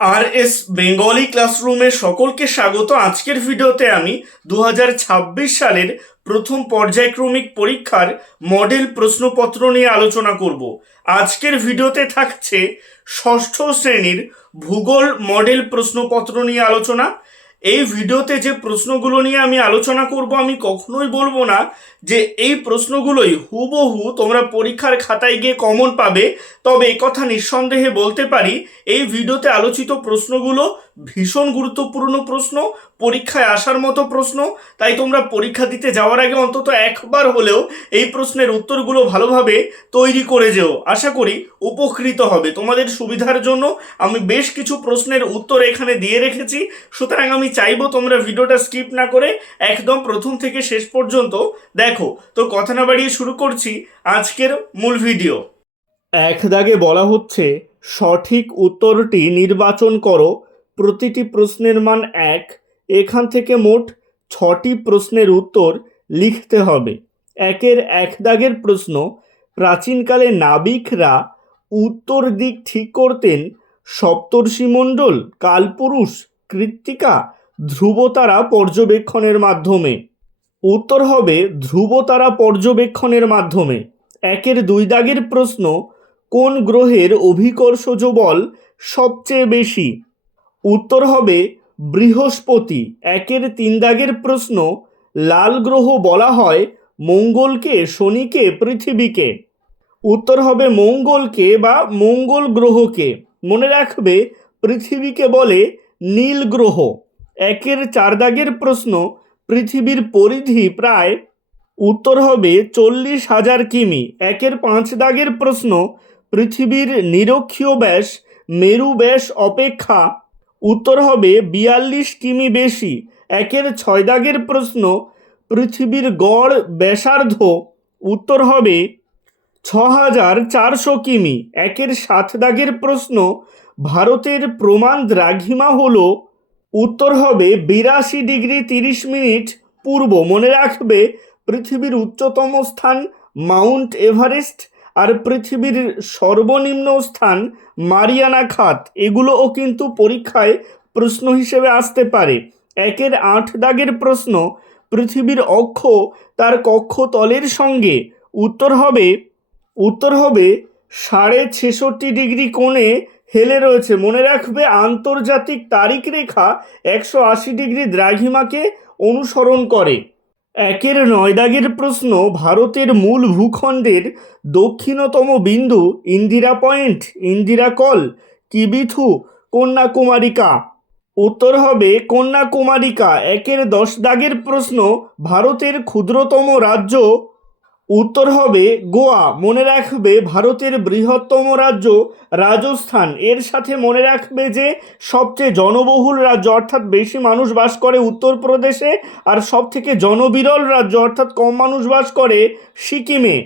RS Bengali ক্লাসরুমে সকলকে স্বাগত। আজকের ভিডিওতে আমি 2026 সালের প্রথম পর্যায়ক্রমিক পরীক্ষার মডেল প্রশ্নপত্র নিয়ে আলোচনা করব। আজকের ভিডিওতে থাকছে ষষ্ঠ শ্রেণীর ভূগোল মডেল প্রশ্নপত্র নিয়ে আলোচনা। এই ভিডিওতে যে প্রশ্নগুলো নিয়ে আমি আলোচনা করব, আমি কখনোই বলবো না যে এই প্রশ্নগুলোই হুবহু তোমরা পরীক্ষার খাতায় গিয়ে কমন পাবে। তবে কথা নিঃসন্দেহে বলতে পারি, এই ভিডিওতে আলোচিত প্রশ্নগুলো ভীষণ গুরুত্বপূর্ণ প্রশ্ন, পরীক্ষায় আসার মতো প্রশ্ন। তাই তোমরা পরীক্ষা দিতে যাওয়ার আগে অন্তত একবার হলেও এই প্রশ্নের উত্তরগুলো ভালোভাবে তৈরি করে যেও। আশা করি উপকৃত হবে। তোমাদের সুবিধার জন্য আমি বেশ কিছু প্রশ্নের উত্তর এখানে দিয়ে রেখেছি, সুতরাং আমি চাইবো তোমরা ভিডিওটা স্কিপ না করে একদম প্রথম থেকে শেষ পর্যন্ত দেখো। তো কথা না বাড়িয়ে শুরু করছি আজকের মূল ভিডিও। এক দাগে বলা হচ্ছে, সঠিক উত্তরটি নির্বাচন করো। প্রতিটি প্রশ্নের মান 1। এখান থেকে মোট 6টি প্রশ্নের উত্তর লিখতে হবে। একের এক দাগের প্রশ্ন, প্রাচীনকালে নাবিকরা উত্তর দিক ঠিক করতেন সপ্তর্ষিমণ্ডল, কালপুরুষ, কৃত্তিকা, ধ্রুবতারা পর্যবেক্ষণের মাধ্যমে। উত্তর হবে ধ্রুবতারা পর্যবেক্ষণের মাধ্যমে। একের দুই দাগের প্রশ্ন, কোন গ্রহের অভিকর্ষজ বল সবচেয়ে বেশি? উত্তর হবে বৃহস্পতি। একের তিন দাগের প্রশ্ন, লাল গ্রহ বলা হয় মঙ্গলকে, শনিকে, পৃথিবীকে? উত্তর হবে মঙ্গলকে বা মঙ্গল গ্রহকে। মনে রাখবে পৃথিবীকে বলে নীল গ্রহ। একের চার দাগের প্রশ্ন, পৃথিবীর পরিধি প্রায়? উত্তর হবে 40,000 কিমি। একের পাঁচ দাগের প্রশ্ন, পৃথিবীর নিরক্ষীয় ব্যাস মেরু ব্যাস অপেক্ষা? উত্তর হবে 42 কিমি বেশি। একের ছয় দাগের প্রশ্ন, পৃথিবীর গড় ব্যাসার্ধ? উত্তর হবে 6,400 কিমি। একের সাত দাগের প্রশ্ন, ভারতের প্রমাণ দ্রাঘিমা হলো? উত্তর হবে 82 ডিগ্রি 30 মিনিট পূর্ব। মনে রাখবে পৃথিবীর উচ্চতম স্থান মাউন্ট এভারেস্ট আর পৃথিবীর সর্বনিম্ন স্থান মারিয়ানা খাত। এগুলোও কিন্তু পরীক্ষায় প্রশ্ন হিসেবে আসতে পারে। একের আট দাগের প্রশ্ন, পৃথিবীর অক্ষ তার কক্ষতলের সঙ্গে? উত্তর হবে 66.5 ডিগ্রি কোণে হেলে রয়েছে। মনে রাখবে আন্তর্জাতিক তারিখ রেখা 180 ডিগ্রি দ্রাঘিমাকে অনুসরণ করে। একের নয় দাগের প্রশ্ন, ভারতের মূল ভূখণ্ডের দক্ষিণতম বিন্দু ইন্দিরা পয়েন্ট, ইন্দিরা কল, কিবিথু, কন্যাকুমারিকা? উত্তর হবে কন্যাকুমারিকা। একের 10 দাগের প্রশ্ন, ভারতের ক্ষুদ্রতম রাজ্য? উত্তর হবে গোয়া। মনে রাখবে ভারতের বৃহত্তম রাজ্য রাজস্থান। এর সাথে মনে রাখবে যে সবচেয়ে জনবহুল রাজ্য অর্থাৎ বেশি মানুষ বাস করে উত্তরপ্রদেশে, আর সব থেকে জনবিরল রাজ্য অর্থাৎ কম মানুষ বাস করে সিকিমে।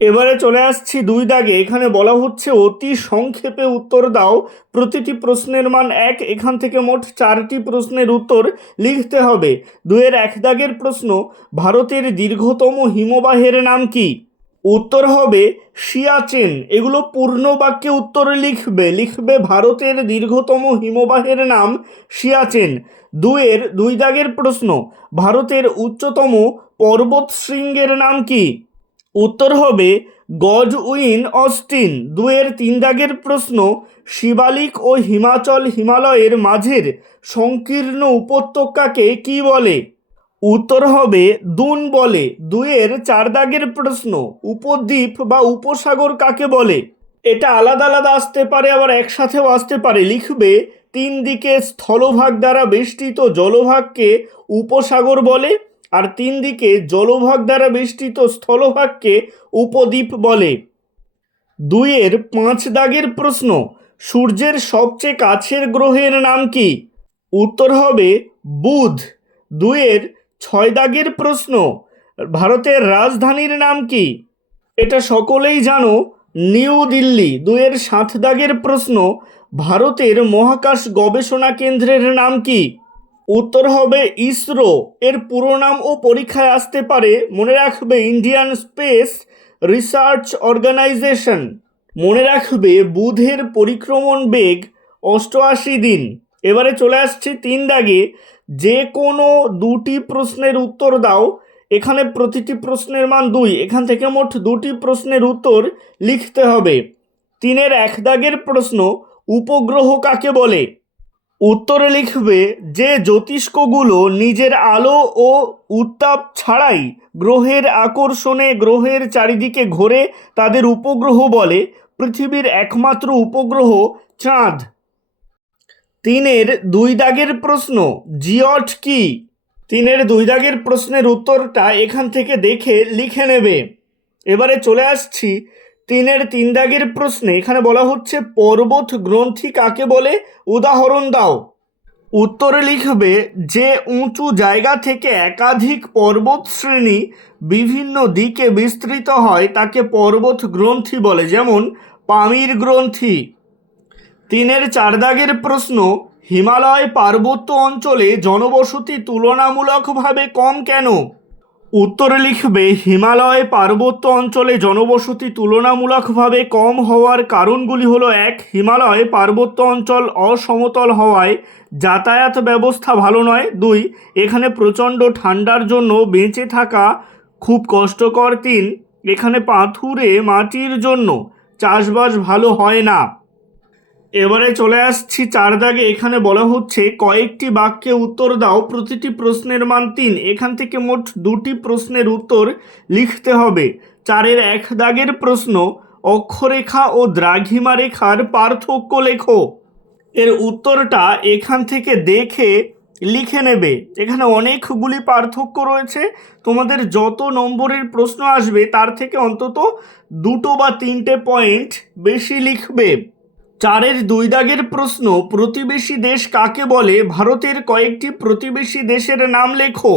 এবারে চলে আসছি দুই দাগে। এখানে বলা হচ্ছে অতি সংক্ষেপে উত্তর দাও। প্রতিটি প্রশ্নের মান 1। এখান থেকে মোট 4টি প্রশ্নের উত্তর লিখতে হবে। দুয়ের এক দাগের প্রশ্ন, ভারতের দীর্ঘতম হিমবাহের নাম কি? উত্তর হবে সিয়াচেন। এগুলো পূর্ণ বাক্যে উত্তর লিখবে ভারতের দীর্ঘতম হিমবাহের নাম সিয়াচেন। দুয়ের দুই দাগের প্রশ্ন, ভারতের উচ্চতম পর্বত শৃঙ্গের নাম কি? উত্তর হবে গজউইন অস্টিন। দুয়ের তিন দাগের প্রশ্ন, শিবালিক ও হিমালয়ের মাঝের সংকীর্ণ উপত্যকাকে কি বলে? উত্তর হবে দুন বলে। দুয়ের চার দাগের প্রশ্ন, উপদ্বীপ বা উপসাগর কাকে বলে? এটা আলাদা আলাদা আসতে পারে, আবার একসাথেও আসতে পারে। লিখবে তিন দিকে স্থলভাগ দ্বারা বেষ্টিত জলভাগকে উপসাগর বলে, আর তিন দিকে জলভাগ দ্বারা বেষ্টিত স্থলভাগকে উপদ্বীপ বলে। দুইয়ের পাঁচ দাগের প্রশ্ন, সূর্যের সবচেয়ে কাছের গ্রহের নাম কি? উত্তর হবে বুধ। দুইয়ের ছয় দাগের প্রশ্ন, ভারতের রাজধানীর নাম কি? এটা সকলেই জানো, নিউ দিল্লি। দুইয়ের সাত দাগের প্রশ্ন, ভারতের মহাকাশ গবেষণা কেন্দ্রের নাম কি? উত্তর হবে ইসরো। এর পুরো নামও পরীক্ষায় আসতে পারে। মনে রাখবে ইন্ডিয়ান স্পেস রিসার্চ অর্গানাইজেশন। মনে রাখবে বুধের পরিক্রমণ বেগ 88 দিন। এবারে চলে আসছি 3 দাগে, যে কোনো দুটি প্রশ্নের উত্তর দাও। এখানে প্রতিটি প্রশ্নের মান 2, এখান থেকে মোট দুটি প্রশ্নের উত্তর লিখতে হবে। 3-এর 1 দাগের প্রশ্ন, উপগ্রহ কাকে বলে? উত্তরে লিখবে যে জ্যোতিষ্কগুলো নিজের আলো ও উত্তাপ ছাড়াই গ্রহের আকর্ষণে গ্রহের চারিদিকে ঘোরে তাদের উপগ্রহ বলে। পৃথিবীর একমাত্র উপগ্রহ চাঁদ। 3-এর 2 দাগের প্রশ্ন, জিওট কি? 3-এর 2 দাগের প্রশ্নের উত্তরটা এখান থেকে দেখে লিখে নেবে। এবারে চলে আসছি 3-এর 3 দাগের প্রশ্নে। এখানে বলা হচ্ছে পর্বত গ্রন্থি কাকে বলে, উদাহরণ দাও। উত্তরে লিখবে যে উঁচু জায়গা থেকে একাধিক পর্বত শ্রেণী বিভিন্ন দিকে বিস্তৃত হয় তাকে পর্বত গ্রন্থি বলে, যেমন পামির গ্রন্থি। 3-এর 4 দাগের প্রশ্ন, হিমালয় পার্বত্য অঞ্চলে জনবসতি তুলনামূলকভাবে কম কেন? উত্তরে লিখবে হিমালয় পার্বত্য অঞ্চলে জনবসতি তুলনামূলকভাবে কম হওয়ার কারণগুলি হলো: 1, হিমালয় পার্বত্য অঞ্চল অসমতল হওয়ায় যাতায়াত ব্যবস্থা ভালো নয়। 2, এখানে প্রচণ্ড ঠান্ডার জন্য বেঁচে থাকা খুব কষ্টকর। 3, এখানে পাথুরে মাটির জন্য চাষবাস ভালো হয় না। এবারে চলে আসছি 4 দাগে। এখানে বলা হচ্ছে কয়েকটি বাক্যে উত্তর দাও, প্রতিটি প্রশ্নের মান 3। এখান থেকে মোট দুটি প্রশ্নের উত্তর লিখতে হবে। 4-এর 1 দাগের প্রশ্ন, অক্ষরেখা ও দ্রাঘিমা রেখার পার্থক্য লেখো। এর উত্তরটা এখান থেকে দেখে লিখে নেবে। এখানে অনেকগুলি পার্থক্য রয়েছে। তোমাদের যত নম্বরের প্রশ্ন আসবে তার থেকে অন্তত 2 বা 3টে পয়েন্ট বেশি লিখবে। 4-এর 2 দাগের প্রশ্ন, প্রতিবেশী দেশ কাকে বলে? ভারতের কয়েকটি প্রতিবেশী দেশের নাম লেখো।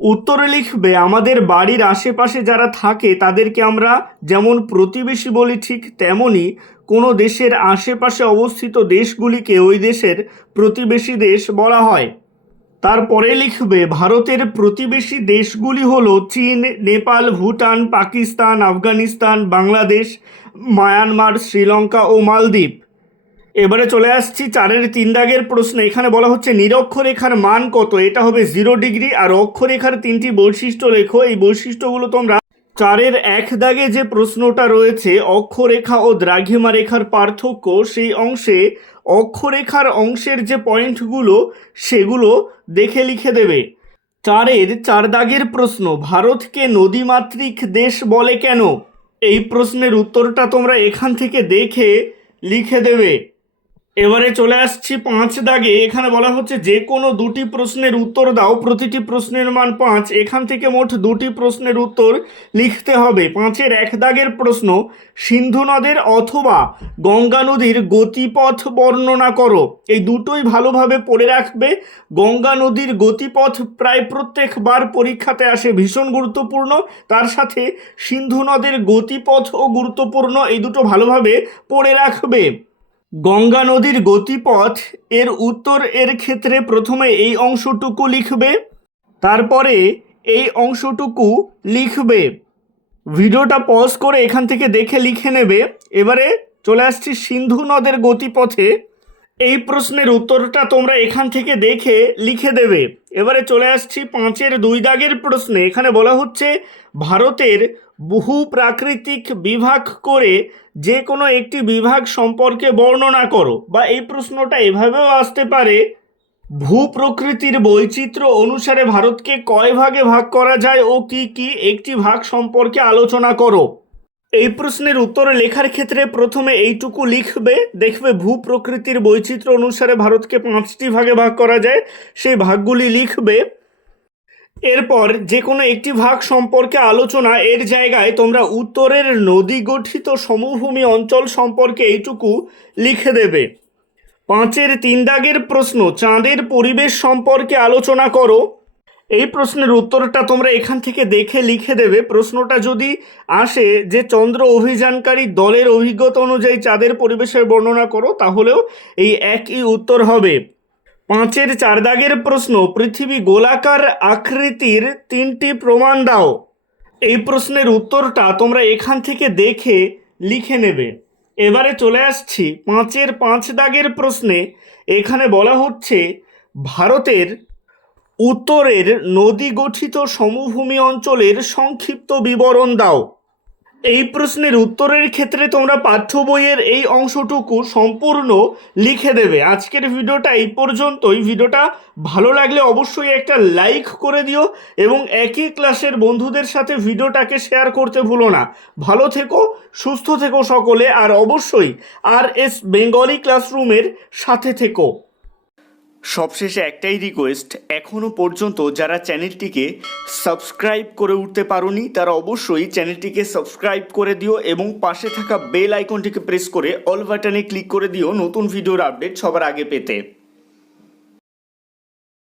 উত্তরে লিখবে আমাদের বাড়ির আশেপাশে যারা থাকে তাদেরকে আমরা যেমন প্রতিবেশী বলি, ঠিক তেমনি কোনো দেশের আশেপাশে অবস্থিত দেশগুলিকে ওই দেশের প্রতিবেশী দেশ বলা হয়। তারপরে লিখবে ভারতের প্রতিবেশী দেশগুলি হলো চীন, নেপাল, ভুটান, পাকিস্তান, আফগানিস্তান, বাংলাদেশ, মায়ানমার, শ্রীলঙ্কা ও মালদ্বীপ। এবারে চলে আসছি 4-এর 3 দাগের প্রশ্ন। এখানে বলা হচ্ছে নিরক্ষরেখার মান কত? এটা হবে 0 ডিগ্রি। আর অক্ষরেখার 3টি বৈশিষ্ট্য লেখো। এই বৈশিষ্ট্যগুলো তোমরা 4-এর 1 দাগে যে প্রশ্নটা রয়েছে অক্ষরেখা ও দ্রাঘিমা রেখার পার্থক্য, সেই অংশে অক্ষরেখার অংশের যে পয়েন্টগুলো সেগুলো দেখে লিখে দেবে। 4-এর 4 দাগের প্রশ্ন, ভারতকে নদীমাতৃক দেশ বলে কেন? এই প্রশ্নের উত্তরটা তোমরা এখান থেকে দেখে লিখে দেবে। এবারে চলে আসছি 5 দাগে। এখানে বলা হচ্ছে যে কোনো দুটি প্রশ্নের উত্তর দাও, প্রতিটি প্রশ্নের মান 5। এখান থেকে মোট দুটি প্রশ্নের উত্তর লিখতে হবে। 5-এর 1 দাগের প্রশ্ন, সিন্ধু নদের অথবা গঙ্গা নদীর গতিপথ বর্ণনা করো। এই দুটোই ভালোভাবে পড়ে রাখবে। গঙ্গা নদীর গতিপথ প্রায় প্রত্যেকবার পরীক্ষাতে আসে, ভীষণ গুরুত্বপূর্ণ। তার সাথে সিন্ধু নদের গতিপথও গুরুত্বপূর্ণ, এই দুটো ভালোভাবে পড়ে রাখবে। গঙ্গা নদীর গতিপথ এর উত্তর এর ক্ষেত্রে প্রথমে এই অংশটুকু লিখবে, তারপরে এই অংশটুকু লিখবে। ভিডিওটা পজ করে এখান থেকে দেখে লিখে নেবে। এবারে চলে আসছি সিন্ধু নদের গতিপথে। এই প্রশ্নের উত্তরটা তোমরা এখান থেকে দেখে লিখে দেবে। এবারে চলে আসছি 5-এর 2 দাগের প্রশ্নে। এখানে বলা হচ্ছে ভারতের বহু প্রাকৃতিক বিভাগ করে যে কোনো একটি বিভাগ সম্পর্কে বর্ণনা করো। বা এই প্রশ্নটা এভাবেও আসতে পারে, ভূপ্রকৃতির বৈচিত্র্য অনুসারে ভারতকে কয় ভাগে ভাগ করা যায় ও কি কি একটি ভাগ সম্পর্কে আলোচনা করো। এই প্রশ্নের উত্তরে লেখার ক্ষেত্রে প্রথমে এইটুকু লিখবে, দেখবে ভূপ্রকৃতির বৈচিত্র্য অনুসারে ভারতকে 5টি ভাগে ভাগ করা যায়, সেই ভাগগুলি লিখবে। এরপর যে কোনো একটি ভাগ সম্পর্কে আলোচনা, এর জায়গায় তোমরা উত্তরের নদী গঠিত সমভূমি অঞ্চল সম্পর্কে এইটুকু লিখে দেবে। 5-এর 3 দাগের প্রশ্ন, চাঁদের পরিবেশ সম্পর্কে আলোচনা করো। এই প্রশ্নের উত্তরটা তোমরা এখান থেকে দেখে লিখে দেবে। প্রশ্নটা যদি আসে যে চন্দ্র অভিযানকারী দলের অভিজ্ঞতা অনুযায়ী চাঁদের পরিবেশের বর্ণনা করো, তাহলেও এই একই উত্তর হবে। 5-এর 4 দাগের প্রশ্ন, পৃথিবী গোলাকার আকৃতির 3টি প্রমাণ দাও। এই প্রশ্নের উত্তরটা তোমরা এখান থেকে দেখে লিখে নেবে। এবারে চলে আসছি 5-এর 5 দাগের প্রশ্নে। এখানে বলা হচ্ছে ভারতের উত্তরের নদী গঠিত সমভূমি অঞ্চলের সংক্ষিপ্ত বিবরণ দাও। এই প্রশ্নের উত্তরের ক্ষেত্রে তোমরা পাঠ্য বইয়ের এই অংশটুকু সম্পূর্ণ লিখে দেবে। আজকের ভিডিওটা এই পর্যন্তই। ভিডিওটা ভালো লাগলে অবশ্যই একটা লাইক করে দিও এবং একই ক্লাসের বন্ধুদের সাথে ভিডিওটাকে শেয়ার করতে ভুলো না। ভালো থেকো, সুস্থ থেকো সকলে, আর অবশ্যই RS বেঙ্গলি ক্লাসরুমের সাথে থেকো। সবশেষে একটাই রিকোয়েস্ট, এখনও পর্যন্ত যারা চ্যানেলটিকে সাবস্ক্রাইব করে উঠতে পারোনি তারা অবশ্যই চ্যানেলটিকে সাবস্ক্রাইব করে দিও এবং পাশে থাকা বেল আইকনটিকে প্রেস করে অল বাটনে ক্লিক করে দিও নতুন ভিডিওর আপডেট সবার আগে পেতে।